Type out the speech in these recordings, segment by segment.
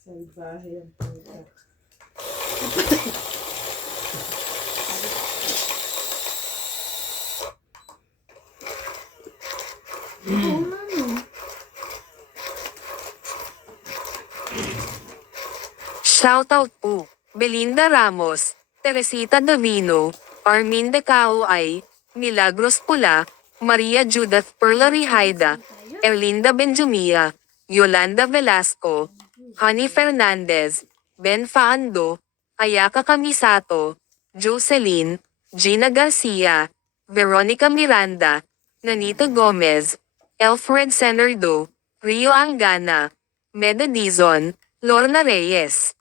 Salbahe ang puta. Shoutout po, Belinda Ramos, Teresita Davino, Armin De Cauay, Milagros Pula, Maria Judith Perla Rihaida, Erlinda Benjumia, Yolanda Velasco, Honey Fernandez, Ben Faando, Ayaka Kamisato, Jocelyn, Gina Garcia, Veronica Miranda, Nanita Gomez, Alfred Senardo, Rio Angana, Meda Dizon, Lorna Reyes.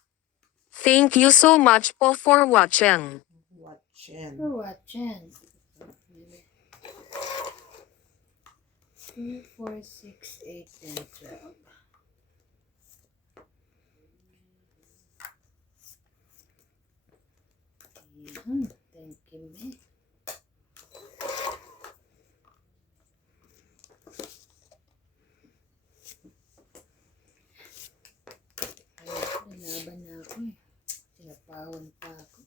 Thank you so much po for watching. Watchin. For watching. 2, 4, 6, 8, and 12. Thank you, me. Laban na ako eh. Tinapawan pa ako.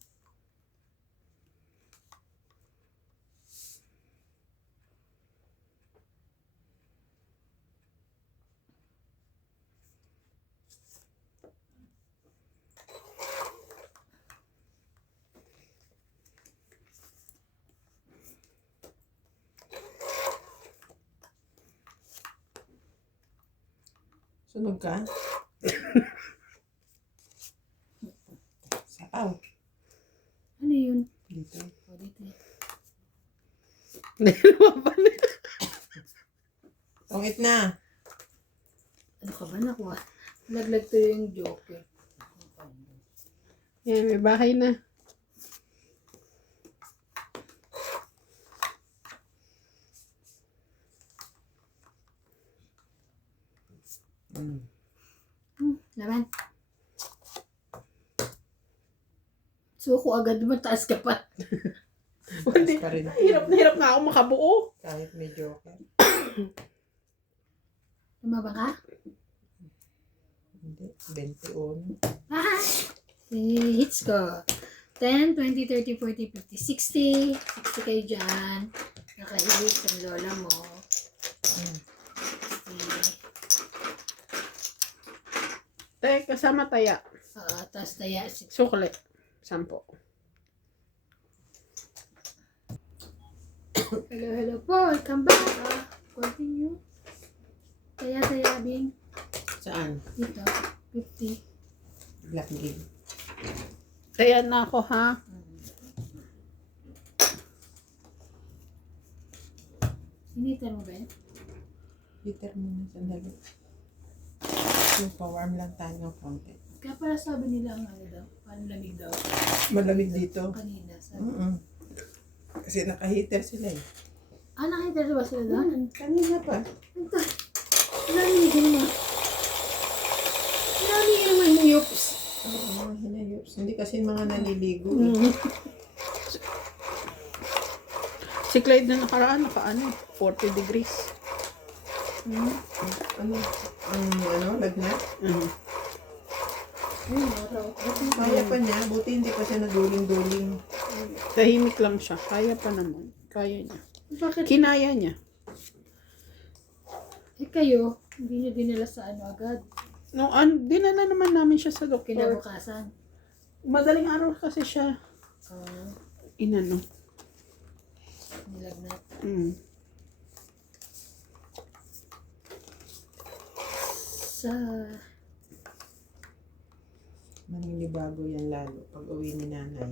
Sunog ka? Sapaw. Ano yun? Dito. O, dito eh. Tungit na. Ano ka ba nakuha? Laglag to yung joker. Yan, may bahay na. Naman. Suko agad mataas ka pa. Hindi. Pa rin. Hirap na ako makabuo. Kahit may joker. Tumaba ka? Hindi. 21. Ah! Hits ko. 10, 20, 30, 40, 50, 60. 60 kayo dyan. Nakahit ang lola mo. 60. Kasama taya. Tapos taya 60. Sukli. 10. Hello po. Welcome back. Continue. Taya, Bing. Saan? Dito. 50. Black gig. Taya na ako, ha? Sinitan mo ba yun? Heater muna. Sandali. Yung pa-warm lang tayo ng konti. Kaya para sabi nila ang ano daw. Paano lamig daw. Malamig dito. Kanina. Sabi. Kasi naka-heater sila eh. Nakita ba sila doon? Kanina pa. Ito. Lamigin mo. Lamigin mo yung yups. Oo, hinayups. Hindi kasi mga naliligo eh. Si Clyde na nakaraan, 40 degrees. Ano? Lagnat? Kaya pa niya. Buti hindi pa siya naduling-duling. Tahimik lang siya. Kaya pa naman. Kaya niya. Bakit? Kinaya niya. Kayo, hindi nyo dinala sa ano agad. No, dinala naman namin siya sa doktor. Kinabukasan. Madaling araw kasi siya. Inano. Nilagnat. Sa... Maninibago yan lalo pag uwi ni nanay.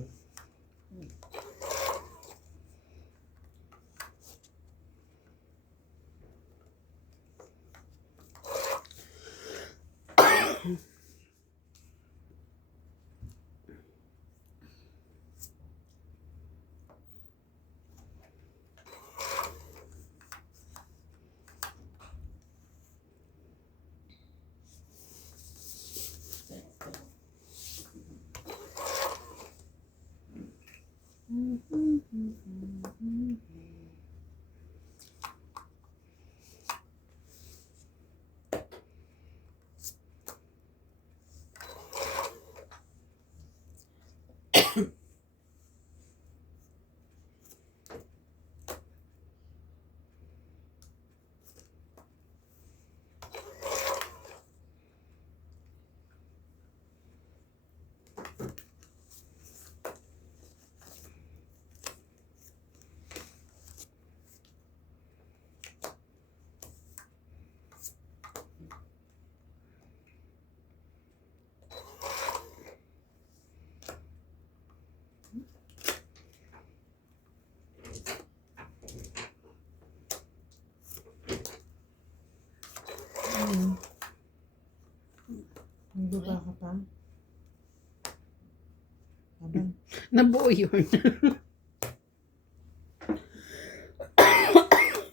Nabuo yun.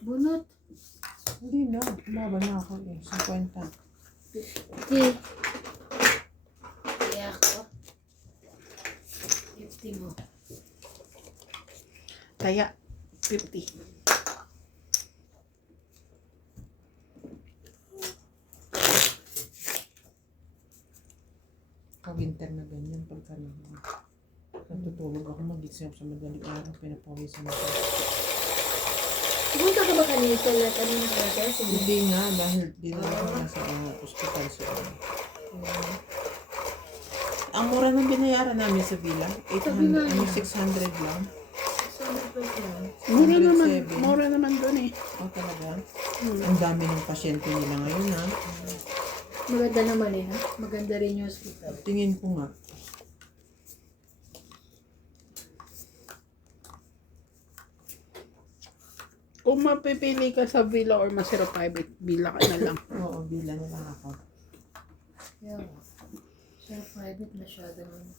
Bunot. Hindi na. Baba na ako eh. 50. Okay. Kaya ako. 50 mo. Kaya, 50. Winter na ganyan pagka natutulog ako, magising ako sa madaling araw, pinapawisan ako. Pumunta ka ba kanina kanina talaga? Sige. Hindi nga, dahil dinala ko na sa hospital siya. Ang mura ng binayaran namin sa villa, 600 lang. Mura naman dun eh. Oh, talaga? Ang dami ng pasyente nila ngayon, ha? Maganda naman eh, ha? Maganda rin yung hospital. Tingin ko nga. Kung mapipili ka sa villa or masira private, villa ka na lang. Oo, villa na lang ako. Yeah. Sa private masyadong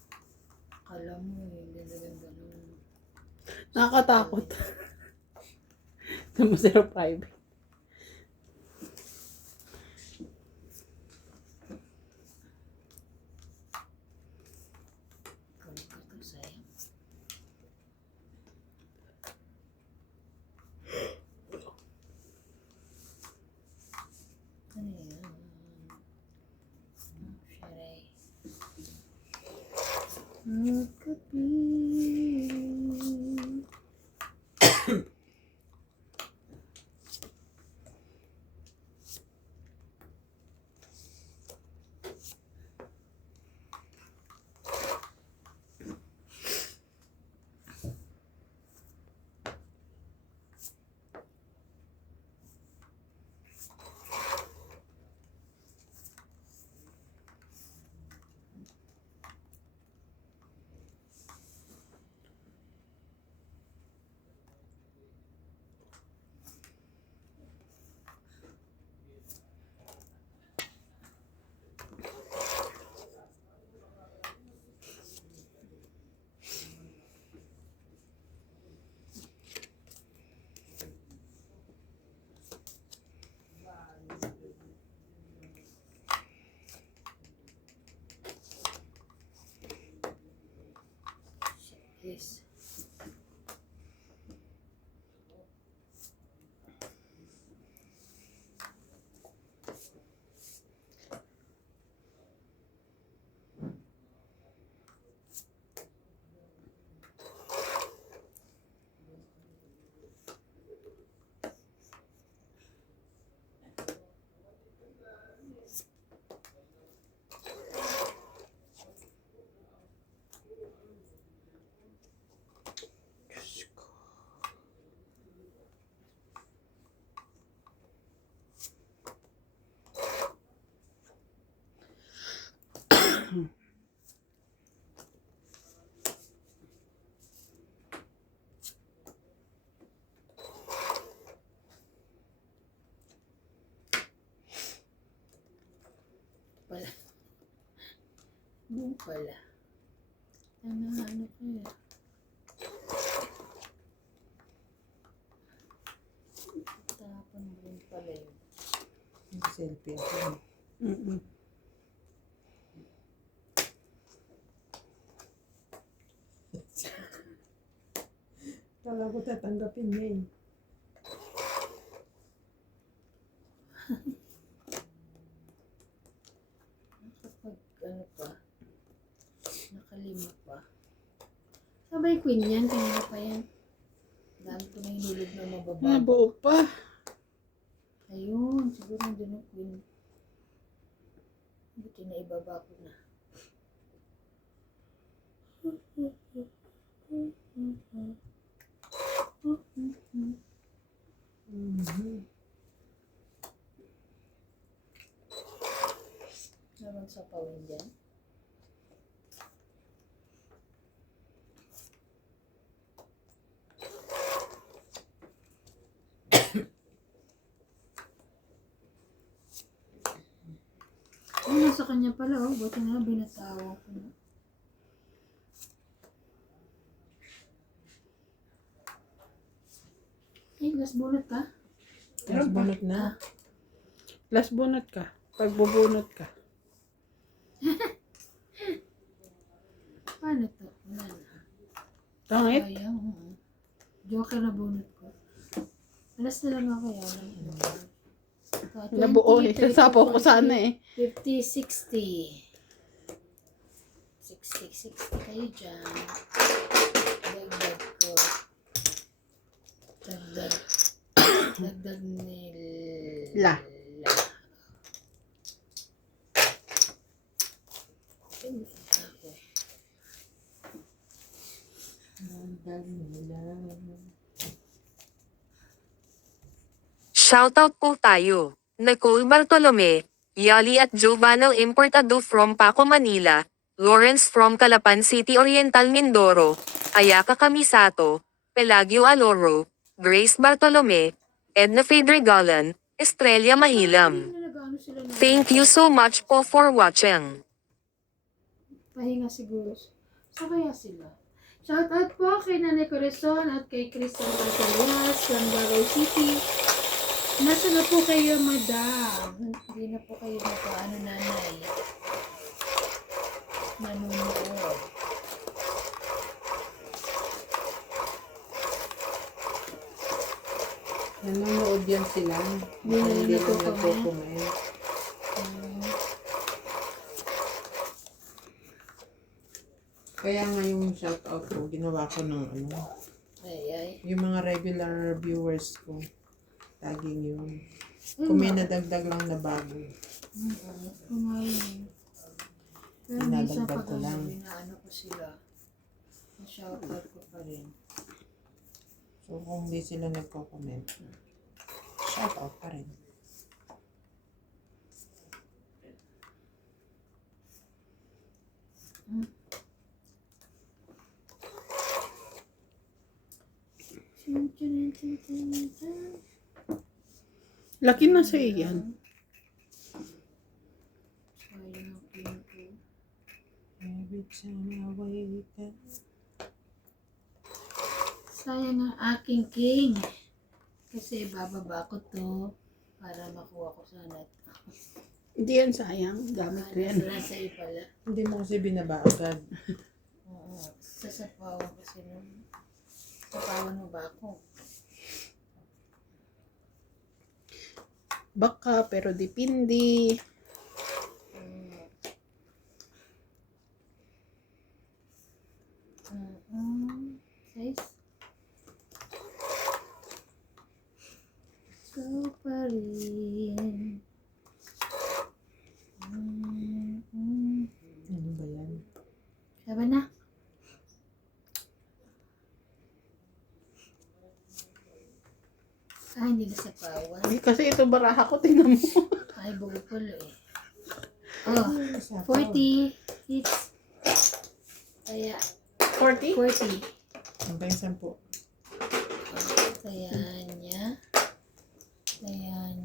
akala mo eh, ganda-ganda nun. Nakakatakot. Sa masira private. Ito, sayang. Ano yan? Sharay. Look at me. Yes. Pala. Doon pala. Ano kaya? Tapon din pala yun. Selfie ako. Mm-mm. Kala ko tatanggapin niya eh. Kapag ano pa, nakalima pa. Sabay queen yan, kanina pa yan. Dami ko na hinulog na mababa. Nabuo pa. Ayun, siguro nandun yung queen. Buti na ibaba ko na. Naman sa pawin dyan. Nasa kanya pala, oh. Buti na binatawa ko na. Eh, last bunot ka? Mas bunot na. Last bunot ka. Pag bubunot ka. Paano to? Wala na. Pangit? Sayang. Oo. Joker na bunot ko. Alas na lang ako yan. Nabuo eh. Sasapaw ko sana eh. 50, 60. 60 kayo dyan. Dagdag ko. Dagdag nila. Shoutout po tayo. Nicole Bartolome, Yali at Giovanna Importado from Paco, Manila, Lawrence from Calapan City Oriental, Mindoro, Ayaka Kamisato, Pelagio Aloro, Grace Bartolome, Edna Fedregalan, Estrella Mahilam. Thank you so much po for watching. Pahinga siguro. So kaya sila. Shoutout po kay Nanay Corazon at kay Crystal Bartolias ng Davao City. Nasa na po kayo, madam? Hindi na po kayo nanay. Nanonood. Nanonood yan sila. Hindi na Hindi lang nagko-comment. nagko-comment. Kaya nga yung shoutout ko, ginawa ko ng Ay. yung mga regular viewers ko. Tagging yun. Kung may nadagdag lang na bago. Kumain. Pero minsan Dinadagdag pag ko lang. inaano ko sila, na-shoutout ko pa rin. So kung hindi sila nagko-comment, shoutout pa rin. Laki na sa iyan. Sayang ang pinto. Every time I wake up. Sayang ang aking king. Kasi bababa ko to para makuha ko sana. Hindi yan sayang. Gamit ko yan. Nasa iyo pala. Hindi mo kasi binaba agad. Oo. Sasapawan kasi nung sapawan mo ba ako? Baka, pero dipindi. Size? So pa rin. Ano ba yan? Sabi na. Hindi na sapawan. Kasi ito baraha ko, tingnan mo. Ay, bugo pala eh. Oh, 40 hits. Kaya, 40? 40. Hanggang 10. Kaya niya. Ayan,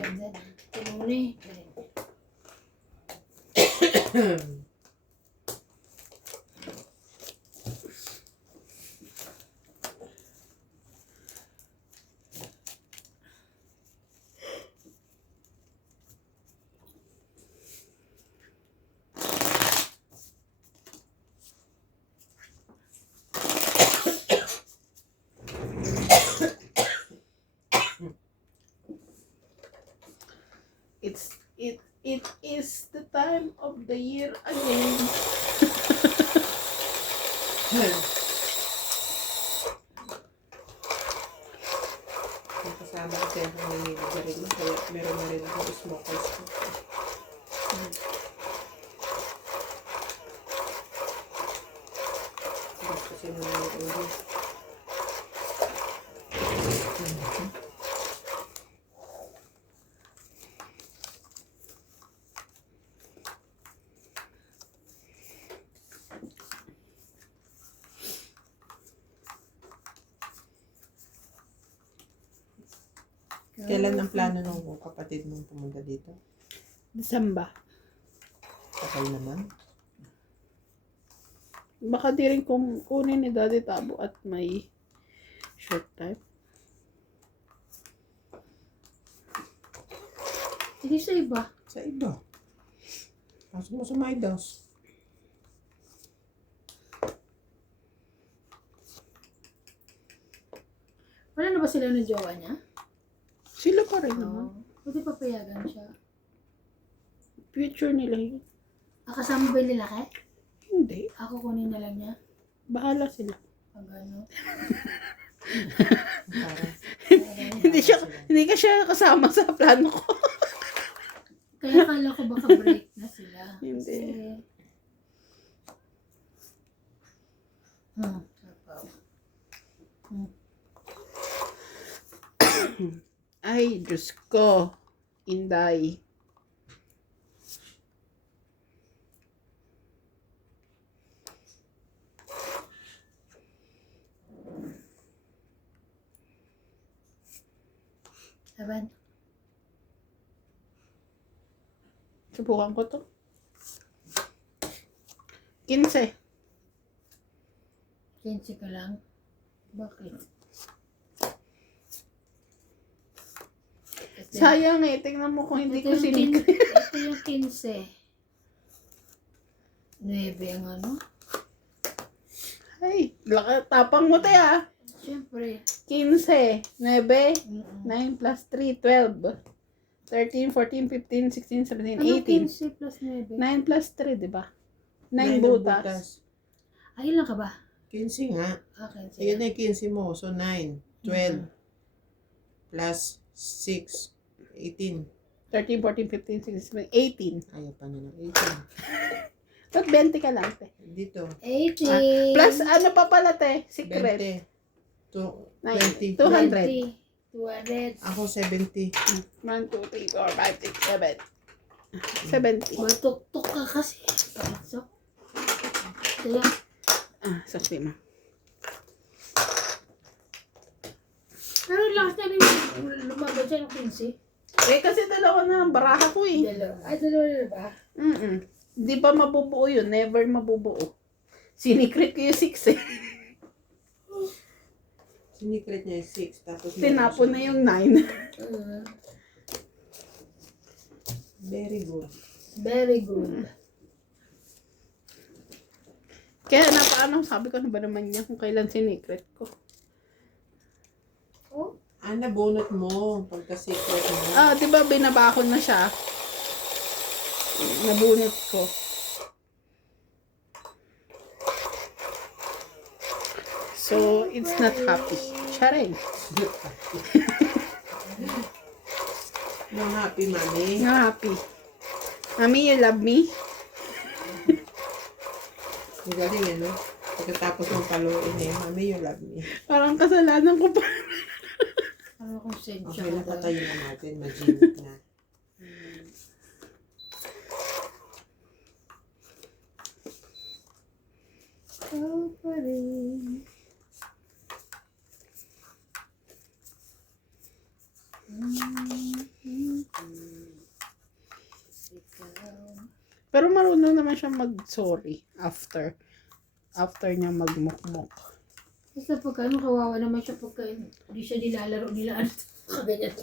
ganda. Tinuli. It is the time of the year again. Kasama kasi akong naninigarin mo, kaya meron na rin akong smokers ko. Tapos kasi nanonood. Kailan ang plano ng kapatid mong pumunta dito? December. Takal naman. Baka di rin kunin ni Daddy Tabo at may short time. Hindi sa iba. Sa iba. Pasok mo sa Midas. Wala na ba sila ng jowa niya? Sila pa rin naman. Buti papayagan siya. Future nila yun. Kasama ba yung lalaki? Hindi. Ako kunin na lang niya. Bahala sila. Pag ano. Para. Hindi ka siya kasama sa plano ko. Kaya kala ko baka break na sila. Hindi. Sapaw. Ay, Diyos ko. Inday. Saban. Subukan ko to. 15. 15 ka lang. Bakit? Sayang eh. Tingnan mo kung hindi ko sinikri. Ito yung 15. 9 ang ano? Ay, tapang mo tayo ah. Siyempre. 15, 9, 9 plus 3, 12. 13, 14, 15, 16, 17, Ano 18. 15 plus 9? 9 plus 3, di ba? 9 Nine ang butas. Ay, ilan ka ba? 15 nga. Okay, Ayun na yung 15 mo. So 9, 12, plus 6, 18. 13, 14, 15, 16, 17, 18. Ayaw pa na ng 18. Ba't 20 ka lang, te? Dito. 18. Plus, ano pa pala, te? Secret. 20. 20. 20. 200. 200. Ako 70. 1, 2, 3, 4, 5, 6, 7. 70. Matuktok ka kasi. So, kaya, Sakti mo. pero last time yung lumaban siya ng 15. Eh, kasi dalawa na ang baraha ko eh. Dalawa na ba? Di ba mabubuo yun? Never mabubuo. Sinikrit ko yung 6 eh. Sinikret niya yung 6. Tapos Tinapon na yung 9. Very good. Very good. Kaya napaano, sabi ko na ba naman niya kung kailan sinikret ko. Oh? Nabunot mo pagka-secret mo. Di ba binabakon na siya? Nabunot ko. So, it's not happy. Charing. No happy, mami. Not happy. Mami, you love me? Ang galing ano. Pagkatapos mong paluin eh. Mami, you love me. Parang kasalanan ko pa. Ano kung sensya Okay na, ka daw? patayin na natin. Magic na. Ikaw pa rin. Pero marunong naman siya mag-sorry after niya magmukmok. Basta pagka ano, kawawa naman siya pagka hindi siya nilalaro nila. Ano, kaganyan.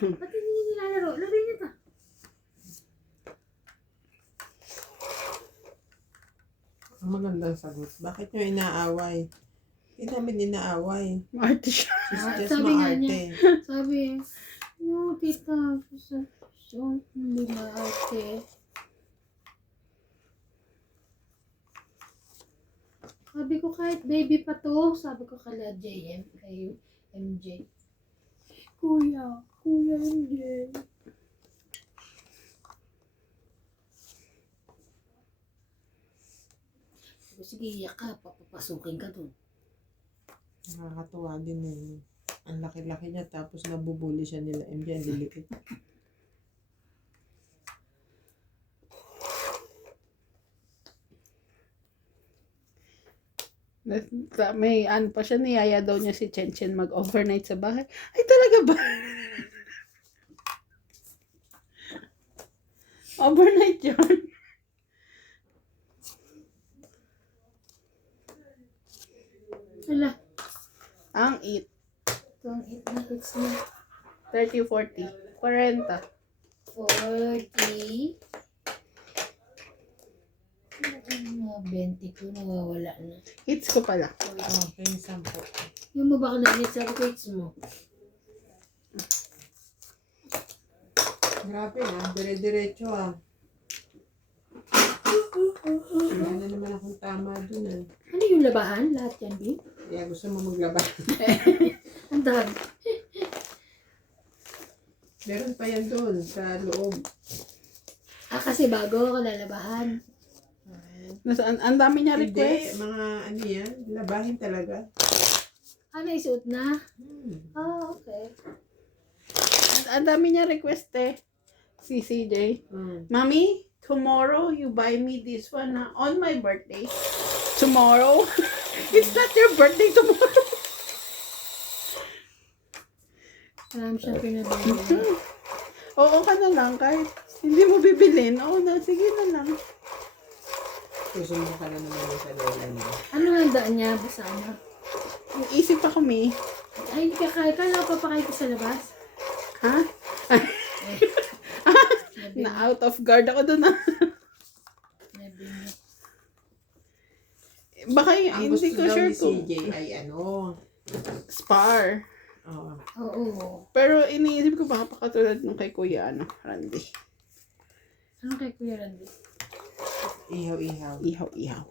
Ba't hindi niya nilalaro? Laro niya ta. Ang magandang sagot. Bakit nyo inaaway? Hindi namin inaaway. Maarte siya. She's just Sabi nga maarte. niya. Sabi, no, tita, hindi maarte. Sabi ko kahit baby pa to, sabi ko kala JM, kay MJ. Kuya MJ. Sabi, sige, iyak ka, papapasukin ka dun. Nakakatuwa din eh. Ang laki-laki niya tapos nabubuli siya nila. MJ, ang liliit. May ano pa siya, niyaya daw niya si Chen mag-overnight sa bahay. Ay, talaga ba? Overnight yun. Wala. Ang eat. Ito ang it na hits niya. 30, 40. 40. 40. Mga 20 ko, nawawala na. Hits ko pala. Okay, 10. Yung mo ba ka na-hit sa hits mo? Grabe dire-diretso Wala na naman akong tama dun Ano yung labahan? Lahat yan, B? Kaya gusto mo maglaba. Ang dami. Meron pa yan dun sa loob. Kasi bago ako lalabahan. Nasaan? Ang dami niya Hindi, request. mga ano yan, labahin talaga. Naisuot na? Hmm. Okay. Ang dami niya request eh. Si CJ. Mommy, tomorrow you buy me this one on my birthday. Tomorrow? It's not your birthday tomorrow. Marami siyang pinabili. Oo ka na lang kahit hindi mo bibilin. Oo na, sige na lang. Susundo ka na naman sa lola niya. Ano nga ang daan niya? Basta ano? Isip pa kami. Ay, kakain ka na papakain ko sa labas. Ha? Na out of guard ako doon ah. Baka Ang hindi gusto ko daw sure ni kung CJ ay ano. spar. Oo. Oo. Pero iniisip ko baka pakatulad nung kay Kuya Randy. Ano kay Kuya Randy? Ihaw-ihaw. Ihaw-ihaw.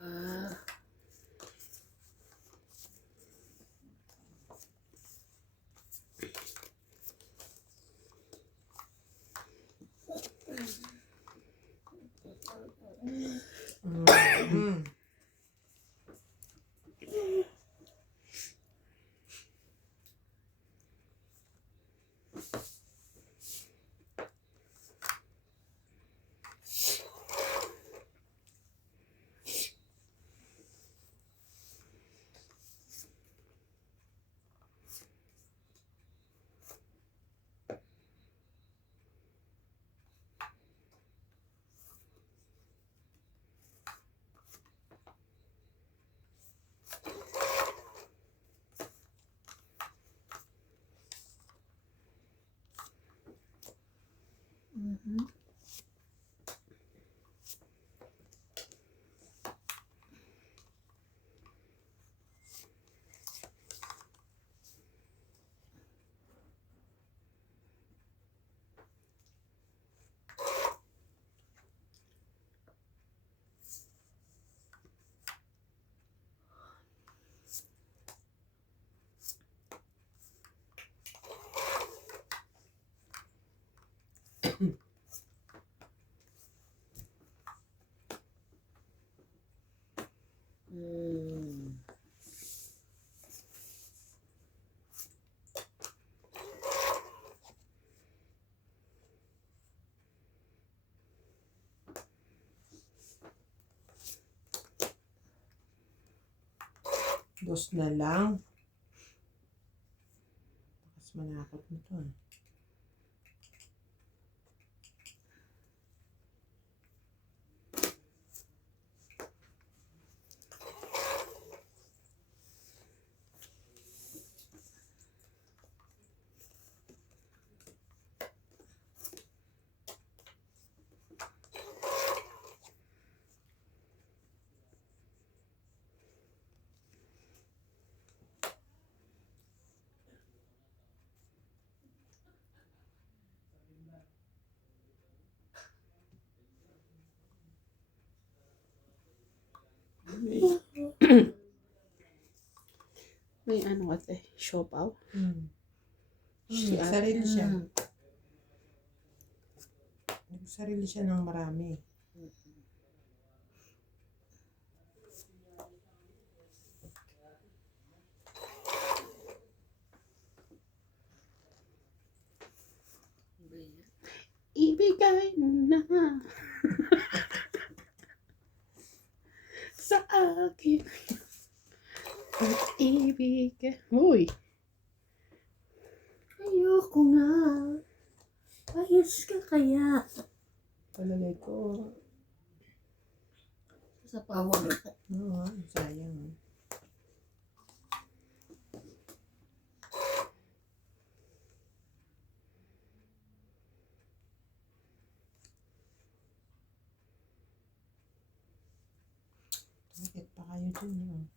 Ah. Mm. Mhm. Dos na lang. Bakas manakot mo to. May ano kasi, siopaw. Sarili siya. Sarili siya ng marami. Ibigay mo na sa akin at ibigay. Uy! Ayoko nga. Ayos ka kaya. Palagay ko. Sa pawag. Oo, sayang. Bakit pa kayo dun?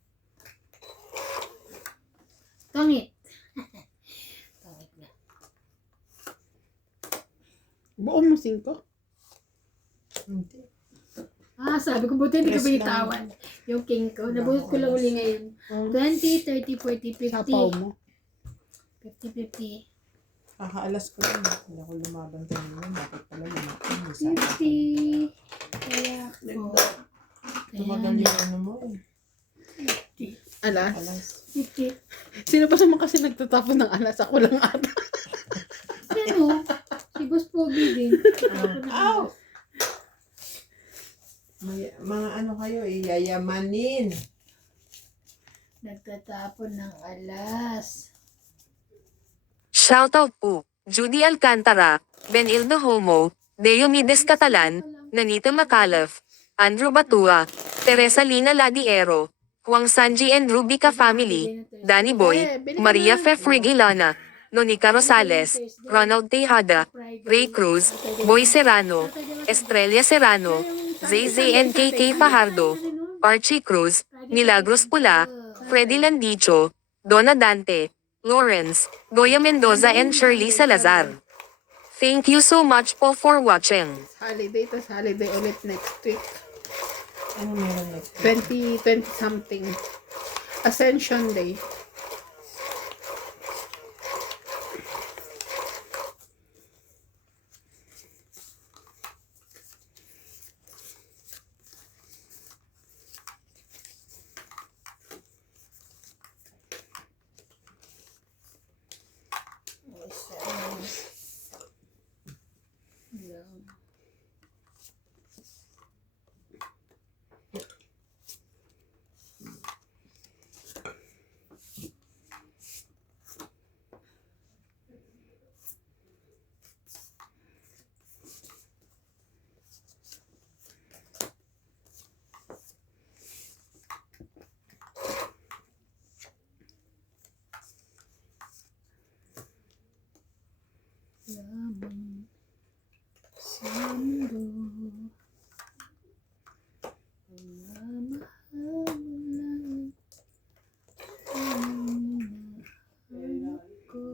Tangit. Tangit na. Buo mo 5? Hindi. Sabi ko, buti hindi ko Press binitawan. Yung king ko. Nabuhot ko lang uli ngayon. 20, 30, 40, 50. Sapaw mo. 50, 50. Kakaalas ko lang. Hindi ako lumaban kanina. Bakit pala lumaban? 50. Kaya ko. Tumagal yung ano mo eh. Alas? Alas. 50. Sino pa naman kasi nagtatapon ng alas? Ako lang ata. Ano? Si Boss Pogi din. Ow! May, mga ano kayo, yayamanin. Nagtatapon ng alas. Shoutout po, Judy Alcantara, Benildo Homo, Diomedes Catalan, Nanita Macalaf, Andrew Batua, Teresa Lina Ladiero, Juan Sanji and Rubica Family, Danny Boy, Maria Fefrigilana, Nonica Rosales, Ronald Tejada, Ray Cruz, Boy Serrano, Estrella Serrano, ZZNKK Fajardo, Archie Cruz, Milagros Pula, Freddy Landicho, Donna Dante, Lawrence, Goya Mendoza and Shirley Salazar. Thank you so much po for watching. Holiday, tas holiday ulit next week. Ano meron next? 20 something. Ascension Day. Lamang sa mundo. Pagmamahal lang ang hinahanap ko.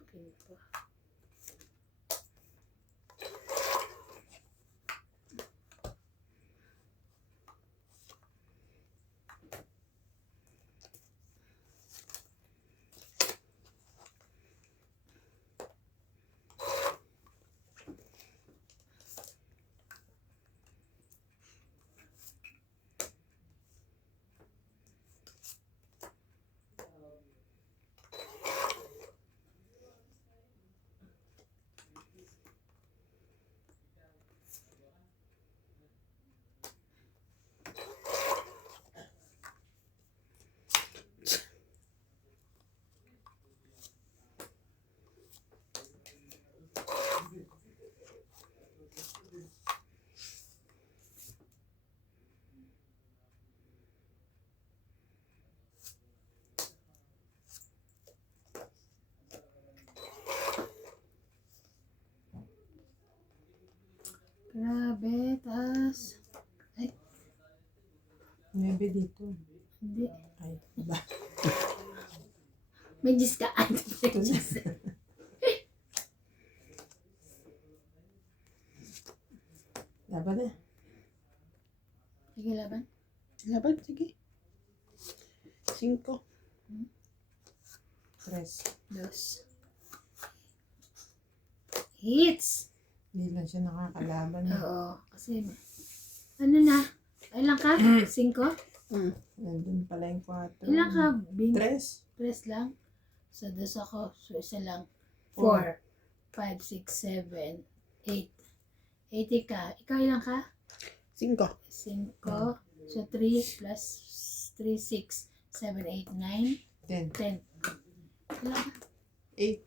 Akin pa. Grabe, taas. Ay, Maybe dito. hindi. Ay, ba? May Pinagchis ka. Ay, pinagchis. Laban na. Sige, laban. Laban, sige. 5. 3. Dos. Hits. Hindi lang siya nakakalaban. Oo. Kasi, ano na? Ilan ka? 5? Nandun pala yung 4. Ilan ka? Bing? 3. Press lang. So, dos ako. So, isa lang. Four. 4, 5, 6, 7, 8. 80 ka. Ikaw ilan ka? 5. 5. So, 3 plus 3, 6, 7, 8, 9, 10. 10. Ilan ka? 8.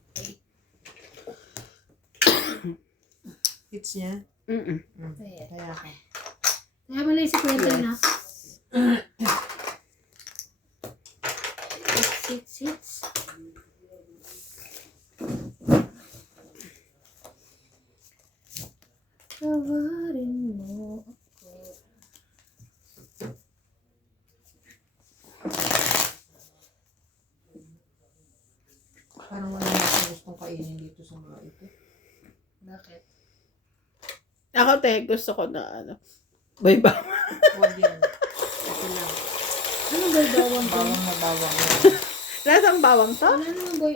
Hits niya. Kaya. Kaya ka. Kaya mo na yung 50 na. Hits. Tawarin mo ako. Parang wala na akong gustong kainin dito sa mga ito. Bakit? Ako, te, gusto ko na ano. Boy ba? Huwag yan. Ito lang. Anong boy bawang to? Bawang na bawang. Lasang bawang to? Wala naman boy.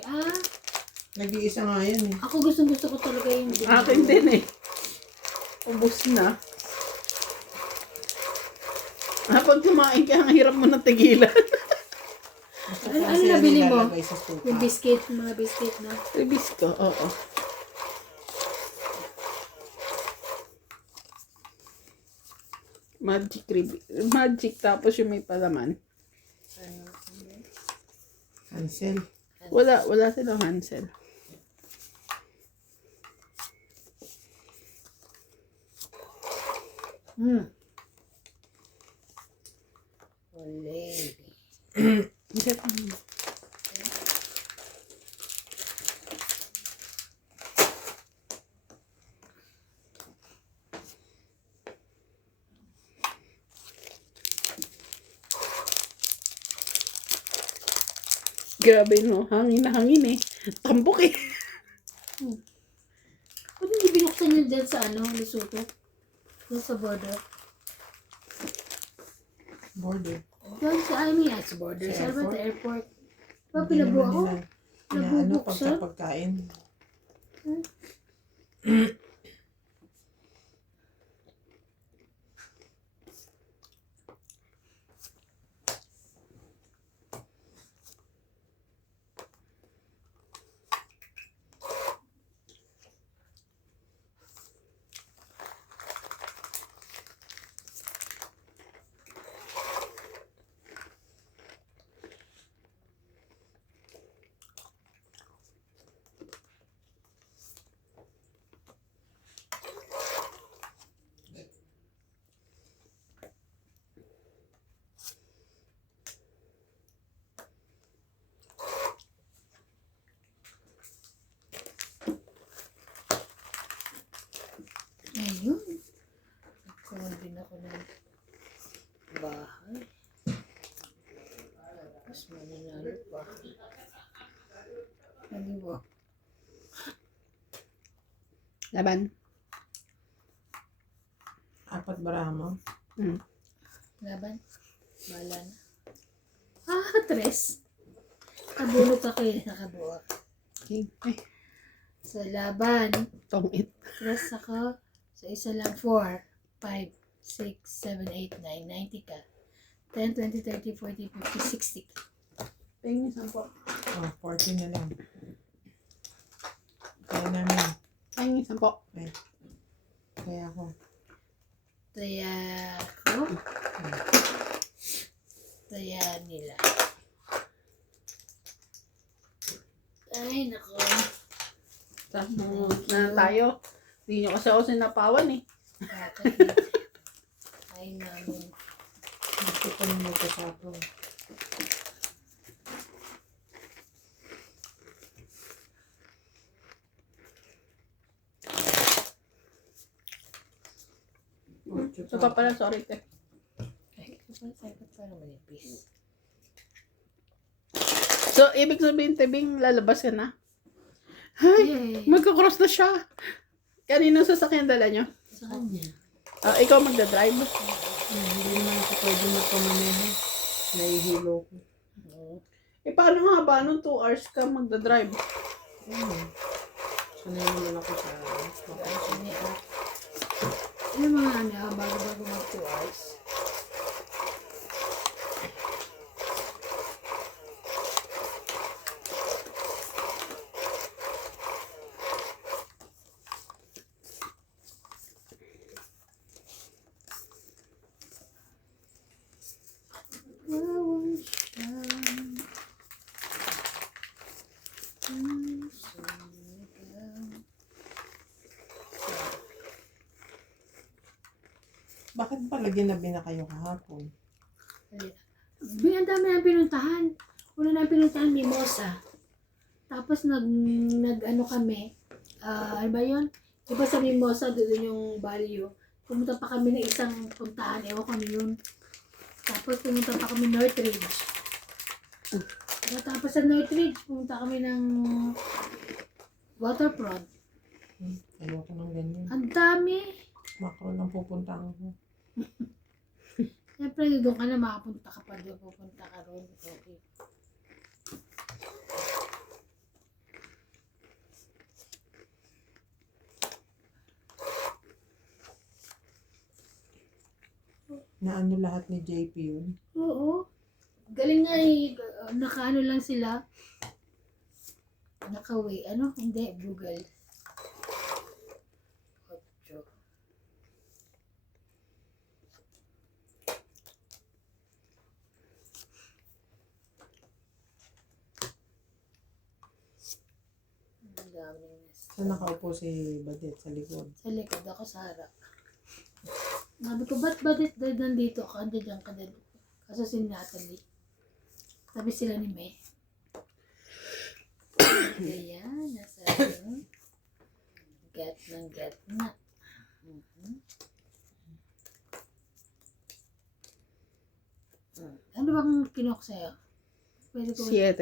Nag-iisa nga yan eh. Ako gusto ko talaga yung Akin din eh. Ubus na. Pag kumain ka, ang hirap mo na tigilan. Gusto Ano- ko ano kasi yan nabili mo? nilalagay sa suka. Yung biscuit, mga biscuit na. Ribis ko, oo. Magic tapos yung may palaman. Cancel. Wala silang Hansel. Olay. Grabe no, hangin na hangin eh. Tambok eh. Ba't hindi binuksan yun dyan sa Lesotho? Doon sa border. Border. Doon sa, sa border. Sa Sa airport. Pa, Hindi pinabo naman ako. nila inaano Nabubuksan? pagka pagkain. Ayun. Nagkaroon din ako ng bahay. Mas maninalo pa. Ano ba? Laban. 4 barama. Laban? Bala na. 3. Kabulot ako nakabuo. Okay. Sa laban, Tongit. press ako. Sa isa lang 4, 5, 6, 7, 8, 9, 90 ka. 10, 20, 30, 40, 50, 60 ka. Tingin saan po. 40 na lang. Kaya namin. Tingin saan po. Kaya ako. Kaya ko. Kaya nila. Ay, nako. Na tayo. Hindi nyo kasi ako sinapawan eh. Bakit? Ay, namin. Gusto ko nung magkasapo. Ito pa pala, sorry te. Ay, kapag para manipis. So, ibig sabihin, Tebing, lalabas ka na? Ay, Yay. magka-cross na siya. Kanino sasakyan dala nyo? Sa kanya. Ikaw magdadrive? Hindi naman ako pwede magpamaneho. Nahihilo ko. Paano nga ba? Nung 2 hours ka magdadrive? Sanay naman ako sa Ano mga bago-bago mag 2 hours? Bakit pala ginabi na kayo kahapon? Ang dami na pinuntahan. Una na pinuntahan, Mimosa. Tapos nag kami. Ano ba yun? Diba sa Mimosa, doon yung value. Pumunta pa kami ng isang puntahan. Ewan kami yun. Tapos pumunta pa kami Northridge. Tapos sa Northridge, pumunta kami ng waterfront. Ayoko ng ganyan. Ang dami. Macron ang pupuntahan ko. Siyempre, doon ka na makapunta ka pa doon. Pupunta ka ron. Okay. Na ano lahat ni JP yun? Oo. Galing nga eh. Nakaano lang sila. Naka-way. Ano? Hindi. Google. 8. Ang daming nest. Saan nakaupo si Badet? Sa likod. Sa likod ako sa harap. Sabi ko, ba't nandito ka? Andiyan ka din. Kaso si Natalie. Sabi sila ni May. Ayan, nasa ano. Get na. Ano bang kinok sa'yo? Pwede ko 7.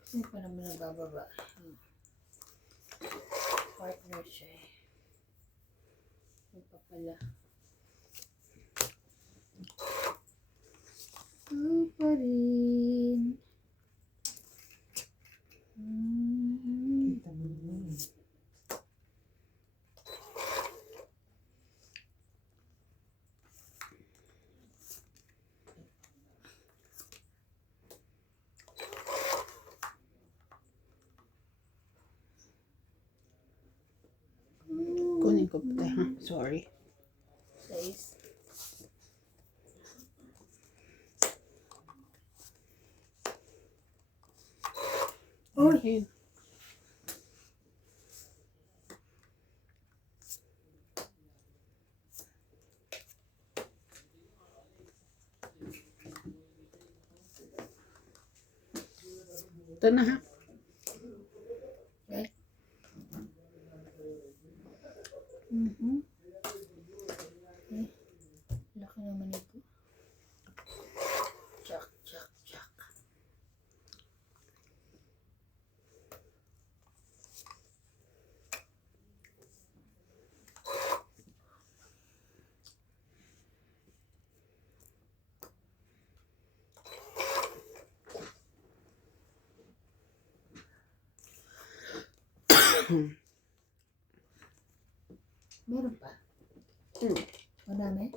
Kasi pa naman nagbababa. Partner siya eh. Ano pa pala? Pa rin. Kita mo naman. Kunin ko pa, ha? Sorry. 6. Uy. Ito na, ha? Okay. Laki naman ito. Chak. Meron pa? Madami?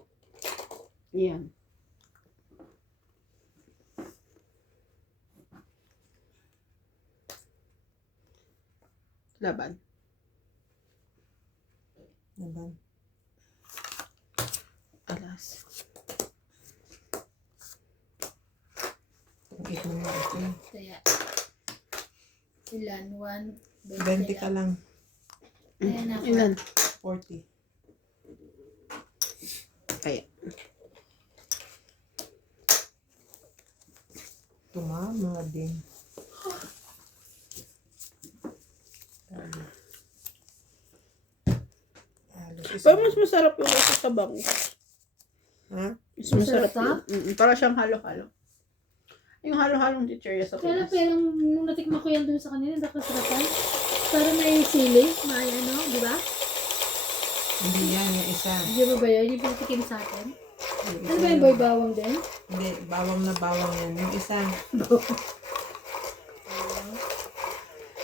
Yan. Laban. Naban. Alas. Ang ito nga ito. Kaya, ilan? 1, 20 ka lang. Ayan ako. Ilan? 40. Kaya. Tumama din. Pero mas masarap yung ito sa bangus. Ha? Mas masarap Masarap yun. Para siyang halo-halo. Yung halo-halong chichirya sa Kaya Pinas. pero nung natikman ko yan dun sa kanila, nakasarapan. Para may sili, may ano, di ba? Hindi yan, yung isa. Di ba ba yun? Yung pinatikim sa atin? Yung Ano isa ba yung boy bawang din? Hindi, bawang na bawang yan. Yung isa,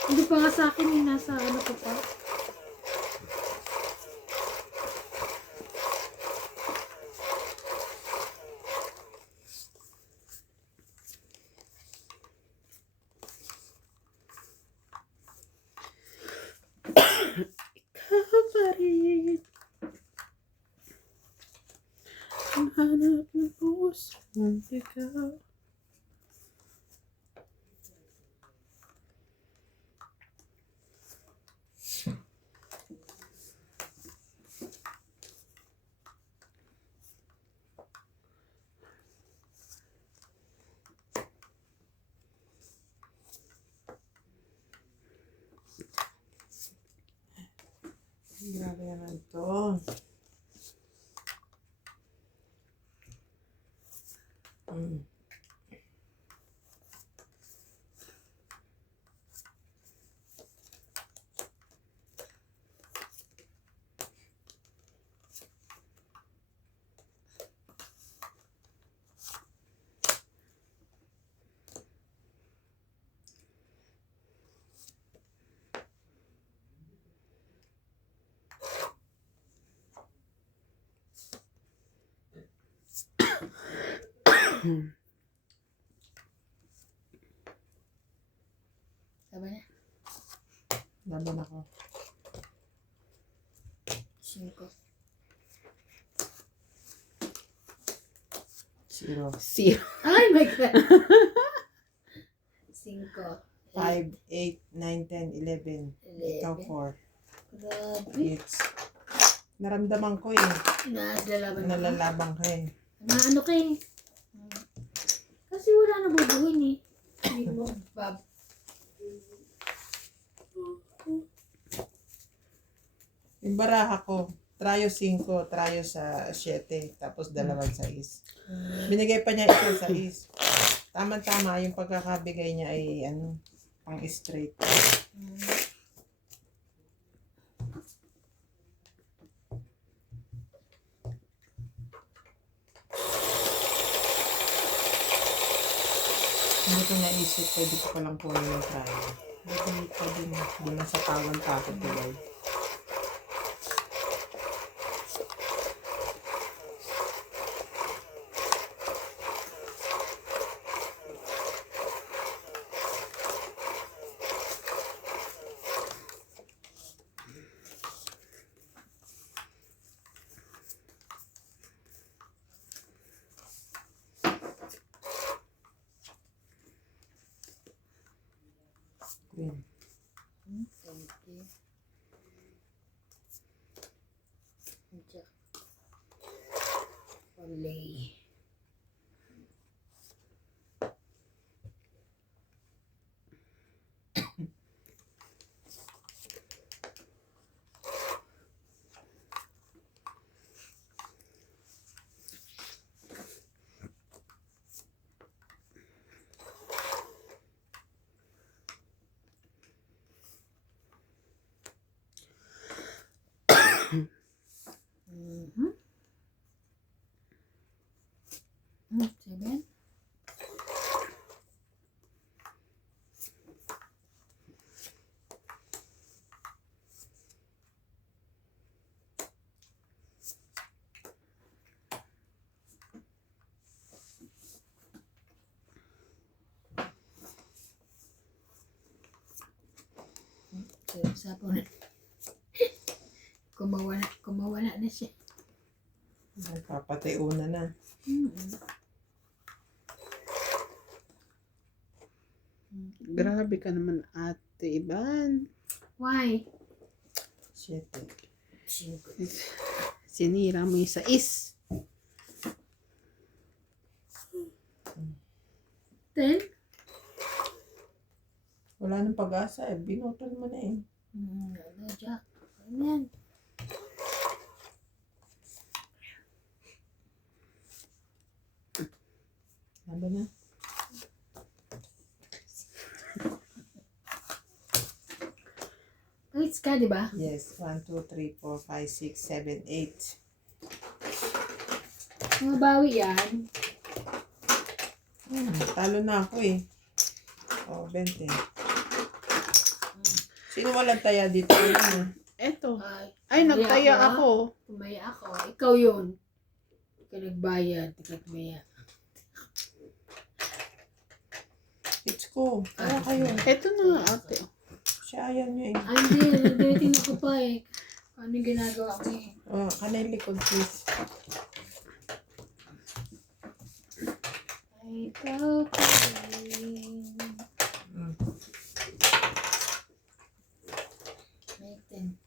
Hindi pa nga sa akin, eh, nasa ano ko pa. Ikaw pa rin. Ang hanap ng puso ng ikaw. grabe naman to. Mm. Tama na. Laban ako. 5. 0. Zero. Ay my God! 5. 5, 8, 9, 10, 11. Ikaw 4. Grabe. It's, naramdaman ko eh. Nalalaban ako. Nalalabang ka eh. Ano kay? Kasi wala na bubuhin eh. Hindi mo, Bob. Yung baraha ko, trayo 5, trayo sa 7, tapos 2 6. Binigay pa niya isa 6. Tama-tama, yung pagkakabigay niya ay ano, pang straight. Hindi ko naisip, pwede ko palang kunin yung trayo. Hindi na sa tawan tapos tuloy. Queen. Thank you. Jack. Olay. Mhm. 7. Sapon. Kumawala na siya. Nagpapatiuna na. Grabe ka naman, Ate Iban. Why? 7. 5. Sinira mo yung 6. 10? Wala nang pag-asa eh. Binutol mo na eh. Ano, Jack? Ano yan? Ano na? 8 ka, di ba? Yes, 1, 2, 3, 4, 5, 6, 7, 8. Mga bawi yan. Talo na ako eh. Oh, 20. Sino walang taya dito? Ano? Eto. Ay, Ay, nagtaya ah. ako. Tumaya ako. Ikaw yun. Ikaw nagbayad. Ikaw tumaya. It's ko. Tara kayo. Eto na nga, ate. Siya ayaw niya eh. Ay, hindi. Nag-dating ako pa eh. Ano yung ginagawa ko eh. Oh, kanay likod please. Ay, ikaw pa rin. May 10.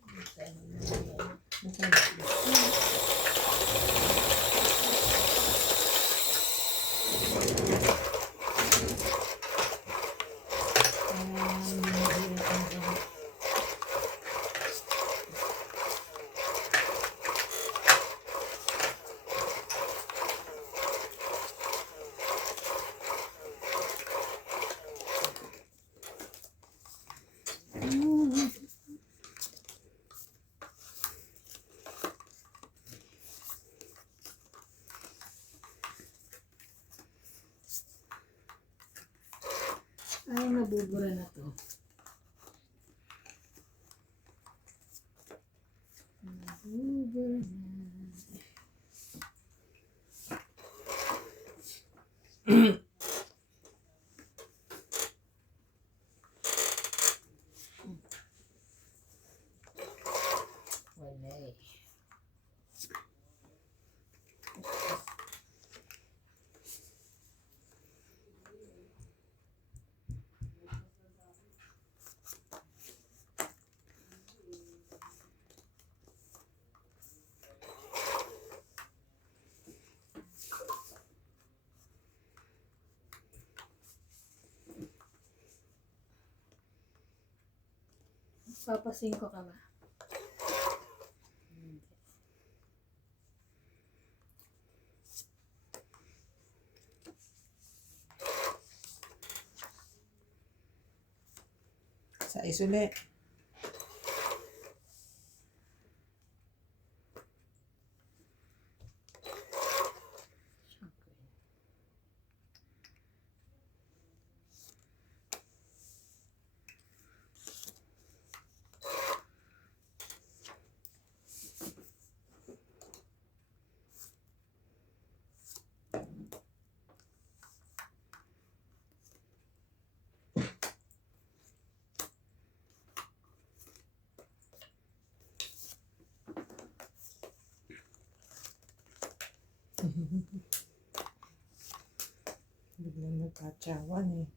Ay, nabubura na to. Nabubura na. Wala eh. Papasin ko ka ba? Sa isuli. Biglang nagkatsawan eh.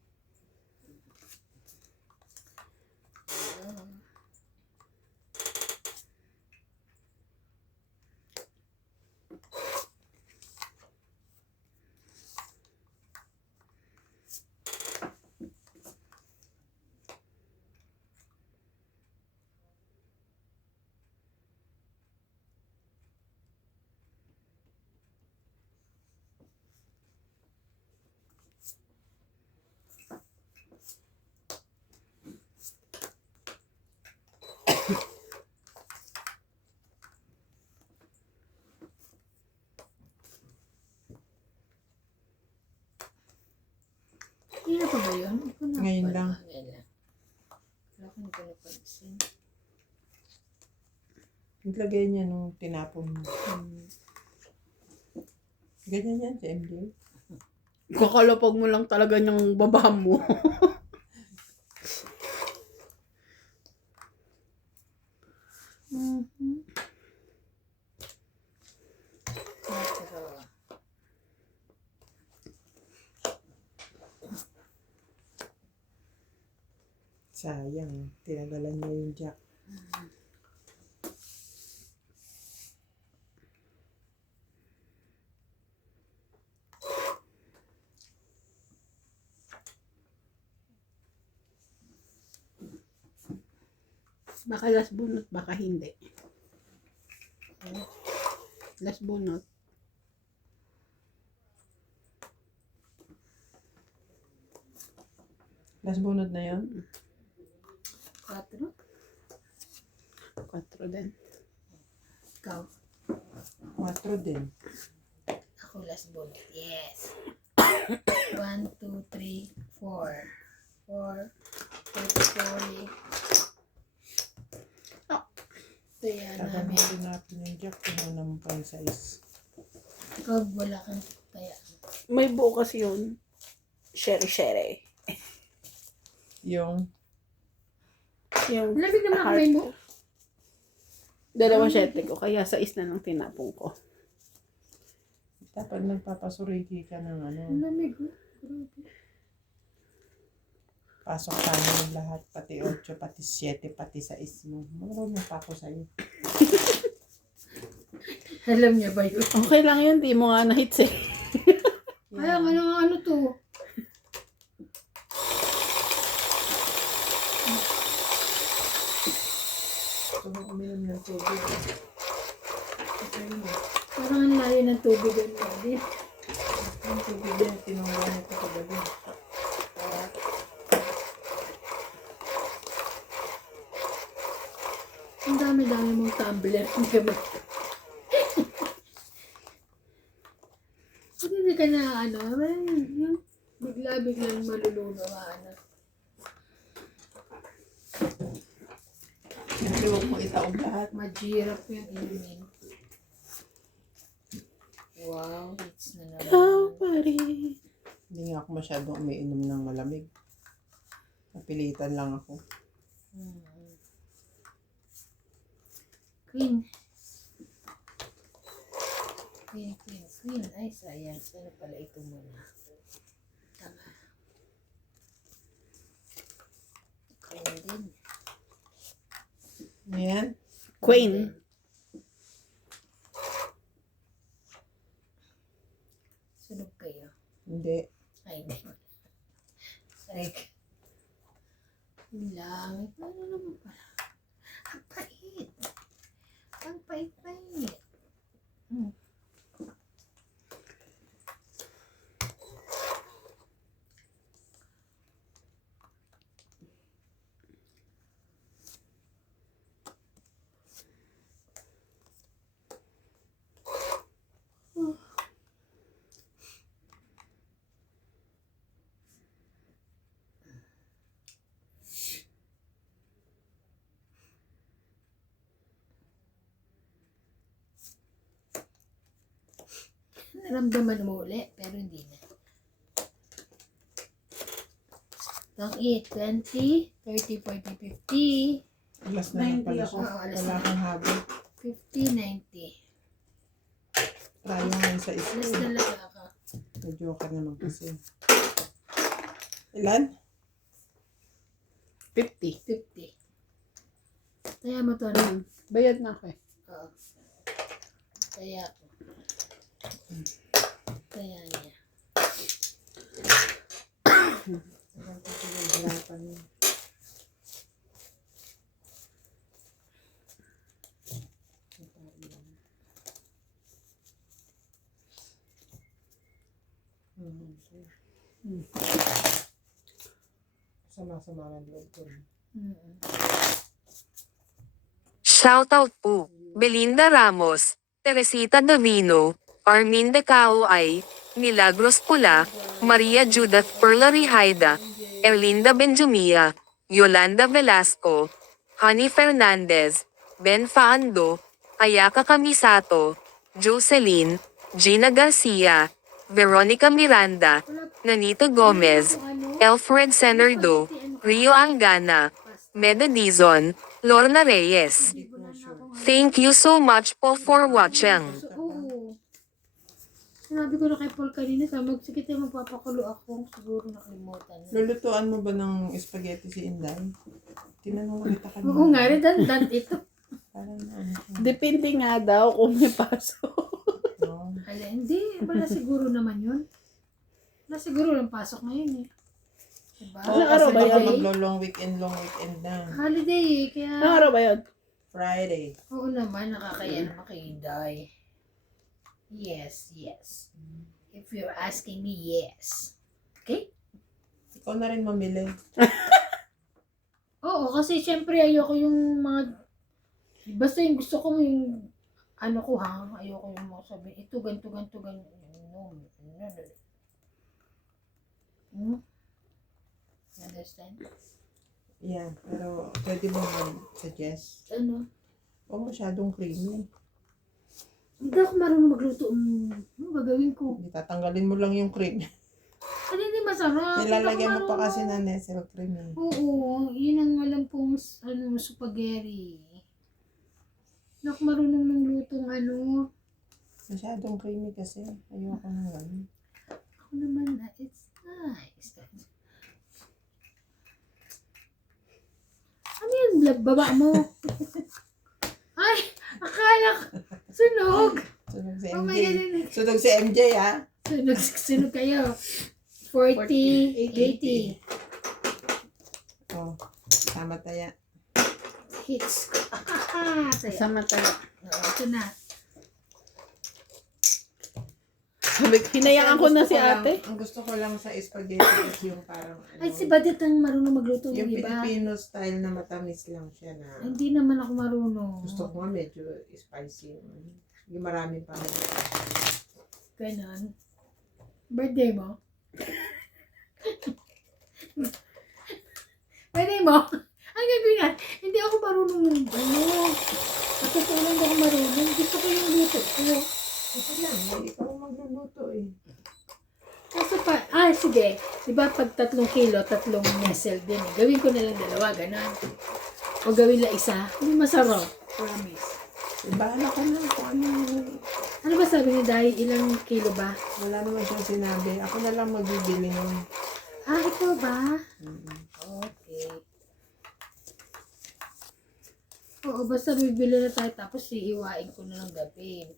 Hindi pa ba yun? Hindi ko na Ngayon pala. lang. Ngayon lang. Wala ko na napansin. Naglagay niya nung tinapon mo. Ganyan yan si MJ. Kakalapag mo lang talaga niyang babam mo. Sayang. Tinagalan niya yung jack. Baka last bunot, baka hindi. Last bunot. Last bunod na yon. 4. 4 din. Ikaw. 4 din. Ako last bullet. Yes. 1, 2, 3, 4. 4. 40. Oh. Ito yan Tagal mo namin. tinapin yung jack. Kung naman pa yung size. Ikaw wala kang kaya. May buo kasi yun. Shere-shere. Yung Yung Lamig naman ang kamay mo. dalawang syete ko. Kaya 6 na lang tinapong ko. dapat nagpapasuriki ka ng ano. Ang lamig. Oh. Grabe. Pasok tayo yung lahat. Pati 8, pati 7, pati 6 mo. Marunong pa ako sa'yo. Alam niya ba yun? Okay lang yun. Di mo nga na-hits eh. Kaya ano to? Kung uminom ng tubig. Okay mo. Parang ang layo ng tubig ang lagi. Ang tubig yan. Tinunggan nito kagabi. Ang dami-dami mong tumbler. Hindi ka ba? Kung hindi ka na yung bigla-biglang maluluno ano. Siyempre, huwag mo itaog lahat. Mahirap yung inumin. Wow, it's na naman. Nobody. Hindi nga ako masyadong umiinom ng malamig. Napilitan lang ako. Queen. Queen. Ay, sayang. Sana pala ito muna. Tama. Queen din. Ayan. Queen. Sunog kayo. Hindi. Ay, hindi. Like, yun lang. Paano naman pala? Ang pait. Ang pait. Naramdaman mo uli, pero hindi na. Itong 8, 20, 30, 40, 50, Alas na lang 90 pala ako. siya. Oo, alas Wala na. kang habol. 50, 90. Tayo ngayon sa Alas school. talaga ako. Joker naman kasi. Ilan? 50. 50. Kaya mo to na. Bayad na ako eh. Oo. Kaya ako. Kaya niya. Hirapan niya. Sama-sama ng loob ko. Shoutout po, Belinda Ramos, Teresita Davino, Armin De Caoay, Milagros Pula, Maria Judith Perlari Haida, Erlinda Benjumia, Yolanda Velasco, Honey Fernandez, Ben Faando, Ayaka Kamisato, Jocelyn, Gina Garcia, Veronica Miranda, Nanita Gomez, Alfred Senardo, Rio Angana, Meda Dizon, Lorna Reyes. Thank you so much po for watching. So, oo. Sinabi ko na kay Paul kanina, sabi ko, sige tayo magpapakulo ako. Siguro nakalimutan. Lulutuan mo ba ng spaghetti si Inday? Tinanong mo kita kanina. Oo nga, redundant ito. Parang ano. Depende nga daw kung may pasok. No. Ala, hindi. Wala siguro naman yun. Wala siguro ng pasok ngayon eh. Diba? Oo, Anong araw kasi ba baka yan? maglo-long weekend na. Holiday eh, kaya... Anong araw ba yun? Friday. Oo naman, nakakaya naman kay Inday. Yes. If you're asking me, yes. Okay? Ikaw na rin mamili. Oo, kasi syempre ayoko yung mga Basta yung gusto ko yung ano ko ha, ayoko yung mga sabihin, ito ganito. Hmm? Understand? Yeah, pero pwede mo mag-suggest. Ano? Huwag masyadong creamy. Hindi ako marunong magluto. Ano gagawin ko? Hindi, tatanggalin mo lang yung cream. Ano hindi masarap? Nilalagyan mo pa Hindi ako kasi marunong. ng Nestle cream eh. Oo, yun ang alam kong spaghetti. Hindi ako marunong ng lutong ano. Masyadong creamy kasi. Ayoko nang ganun. Ako naman na, it's nice. Ano yan, baba mo? Ay, akala ko, sunog. Sunog si Oh my MJ. God. Sunog si MJ ah. Sunog kayo. 40, 80. Oh, tama taya. Hits. Sama tayo. Ito na. Hinayaan ko na si ate. Ang gusto ko lang sa spaghetti is yung parang ano, Ay, si Badet ang marunong magluto ng yung iba. Filipino style na matamis lang siya na Hindi naman ako marunong. gusto ko nga medyo spicy. Yung maraming pa. Ganon. Birthday mo? Birthday mo? Ang gagawin nga, hindi ako marunong ng ano. Patutunan ko ako marunong. Gusto ko yung luto ko. Ito lang, hindi pa ako magluluto eh. Kaso sige. Diba pag 3 kilo, 3 nesel din eh. Gawin ko na lang 2, ganon. O gawin lang 1. Hindi masarap. Promise. Bahala ka na kung ano. Ano ba sabi ni Day? Ilang kilo ba? Wala naman siyang sinabi. Ako na lang magbibili nun. Ikaw ba? Mm-mm. Okay. Oo, basta bibili na tayo tapos hihiwain ko na ng gabi.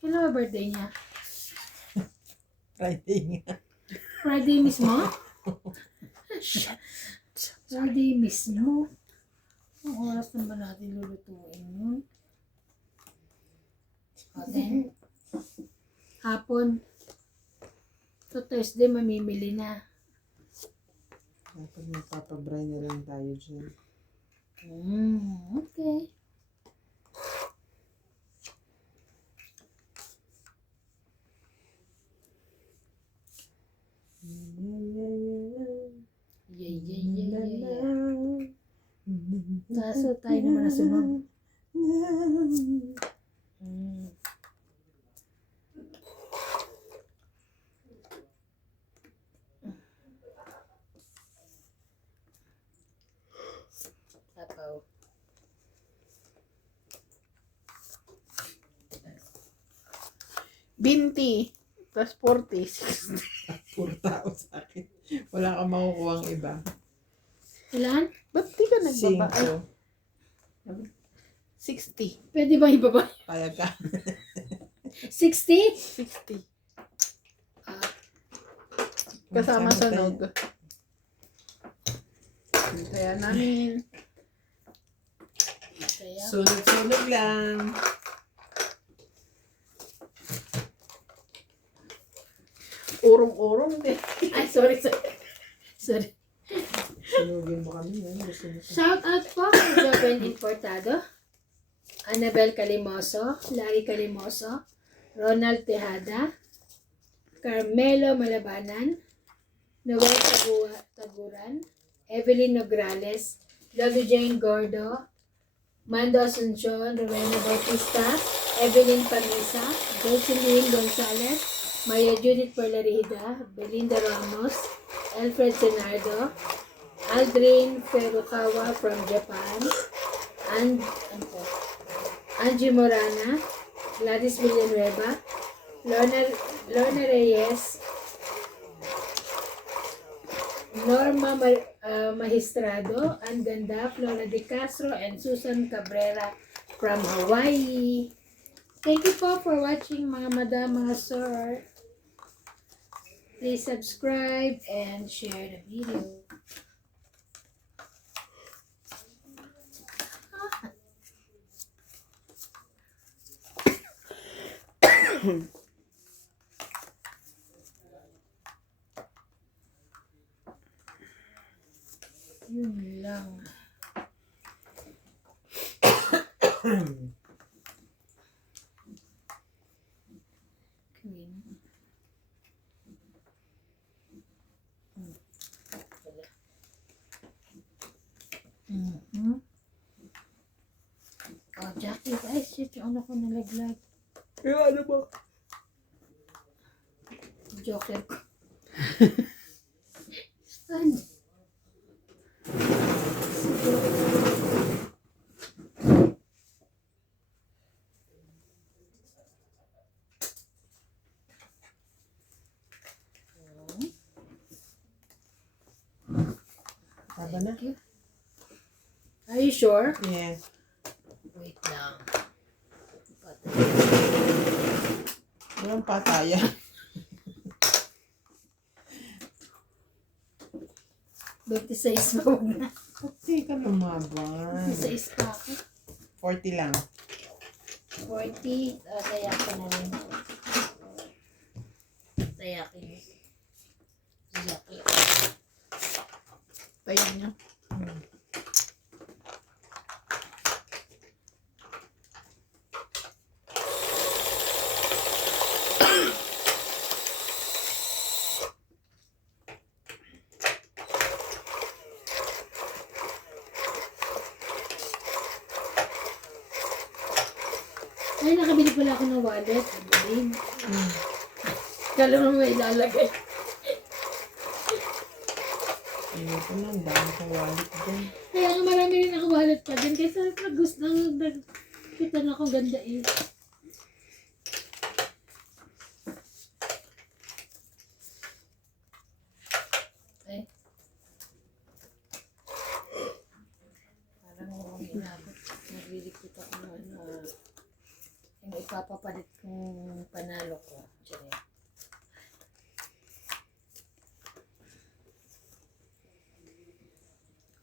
Kailan ba birthday niya? Friday nga. Friday mismo? Friday mismo? Ang oras na ba natin lulutuin yun? Okay. Hapon. So Thursday mamimili na. Dapat magpapabray na lang tayo dyan. Okay. Yeah. Kaso tayo naman nasunod. Sapaw. Binti. Plus 40. 60. Puro tao sa akin. Wala kang makukuha ang iba. Ilan? Ba't di ka nagbaba? Ay, 5. 60. Pwede ba ibaba? Payag ka. 60? 60. Kasama sa tayo. nog. Kaya namin. Kaya, Sunog-sunog lang. Urong-urong din. ay, sorry. Sorry. Sunugin mo kami. Yan. Gusto mo. Shout out po kay Joven Importado, Annabel Calimoso, Larry Calimoso, Ronald Tejada, Carmelo Malabanan, Noel Taguran, Evelyn Nograles, Lolo Jane Gordo, Mando Asuncion, Rowena Bautista, Evelyn Panisa, Jocelyn Gonzalez, Maya Judith Perlarida, Belinda Ramos, Alfred Senardo, Aldrin Ferrukawa from Japan, and Angie Morana, Gladys Villanueva, Lorna Reyes, Norma Magistrado, Ang Ganda, Flora De Castro, and Susan Cabrera from Hawaii. Thank you po for watching mga madam, mga sir. Please subscribe and share the video. Yun lang. Queen. Wala. Oh, Jackie, guys, shit, yung ano ko nalaglag. Yung ano ba? Joker ko. Saan? Taba na? Are you sure? Yes. Wait lang. Walang pataya. Buti sa isma na. Pati ka lumaban. Sa ispa ako. 40 lang. 40. Taya ko na rin. Taya ko yun. Jackie. Tayo niya. Ay, nakabili pala ako ng wallet. Ang kala mo may ilalagay. Ito na, ang dami kong wallet dyan. Kaya nga marami rin ako wallet pa din. Kaya sa gusto kita na akong ganda eh. Ay. Parang ako inabot. Naglilikot ako na yung ipapapalit kong panalo ko. Diyan.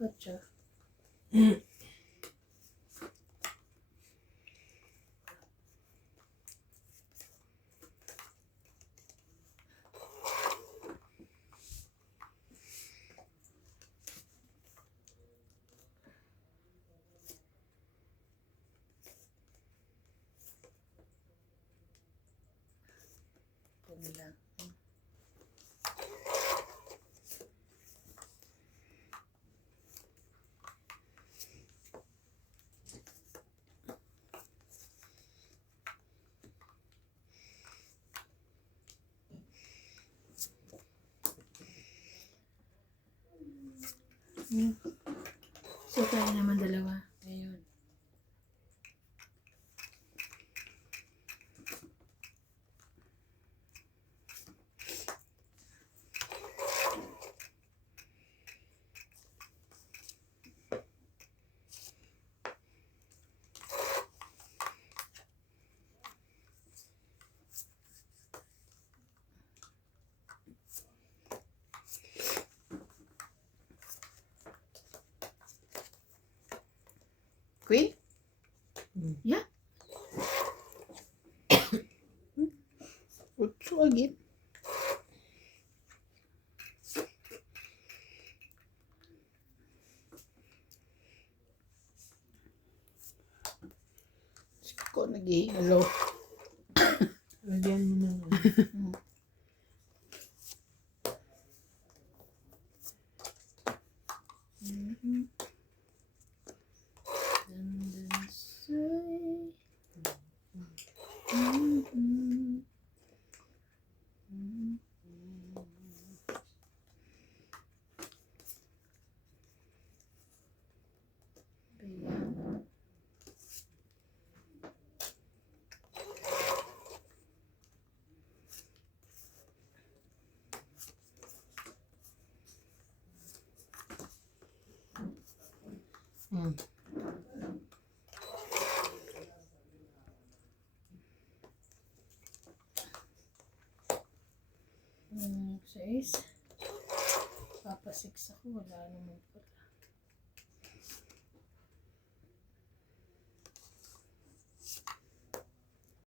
Kotso. Lang. So, tayo naman dalawa. Ngayon. Queen? Yeah. Utso again. Ko nag-ihalo. Lagyan mo na. Sa is, Papa 6 ako, wala naman pala.